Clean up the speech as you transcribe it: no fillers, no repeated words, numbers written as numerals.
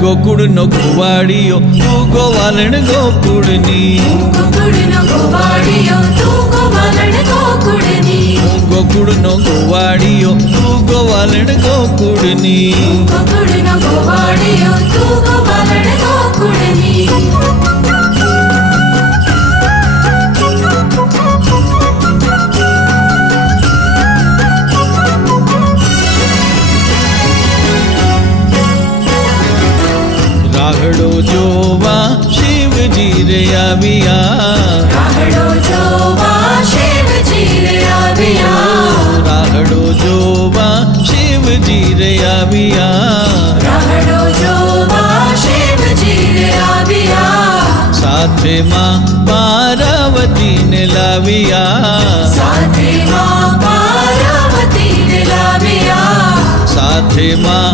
गोकुळनो गोवाड़ियो तू गोवालन गोकुळनी गोकुळनो गोवाड़ियो तू गोवालन गोकुळनी गोकुळनो गोवाड़ियो तू गोवालन गोकुळनी गोकुळनो गोवाड़ियो तू गोवालन गोकुळनी राहड़ो जोवा शिवजी रे आविया राहड़ो जोवा शिवजी रे आविया राहड़ो जोवा शिवजी रे आविया राहड़ो जोवा शिवजी रे आविया साथे मां पार्वती ने लाविया साथे मां पार्वती ने लाविया साथे मां